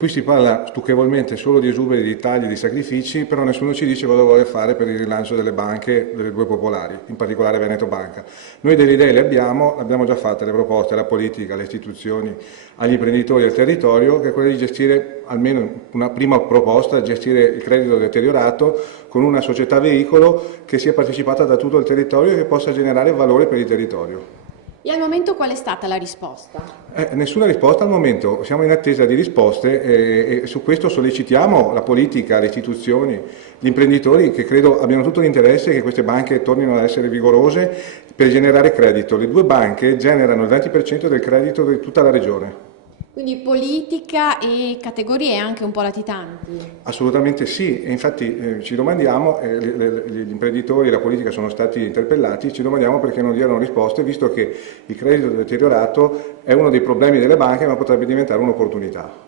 Qui si parla stucchevolmente solo di esuberi, di tagli, di sacrifici, però nessuno ci dice cosa vuole fare per il rilancio delle banche, delle due popolari, in particolare Veneto Banca. Noi delle idee le abbiamo già fatte le proposte alla politica, alle istituzioni, agli imprenditori, al territorio, che è quella di gestire, almeno una prima proposta, gestire il credito deteriorato con una società veicolo che sia partecipata da tutto il territorio e che possa generare valore per il territorio. E al momento qual è stata la risposta? Nessuna risposta al momento, siamo in attesa di risposte e su questo sollecitiamo la politica, le istituzioni, gli imprenditori che credo abbiano tutto l'interesse che queste banche tornino ad essere vigorose per generare credito. Le due banche generano il 20% del credito di tutta la regione. Quindi politica e categorie anche un po' latitanti. Assolutamente sì, e infatti ci domandiamo, gli imprenditori e la politica sono stati interpellati, ci domandiamo perché non diano risposte, visto che il credito deteriorato è uno dei problemi delle banche ma potrebbe diventare un'opportunità.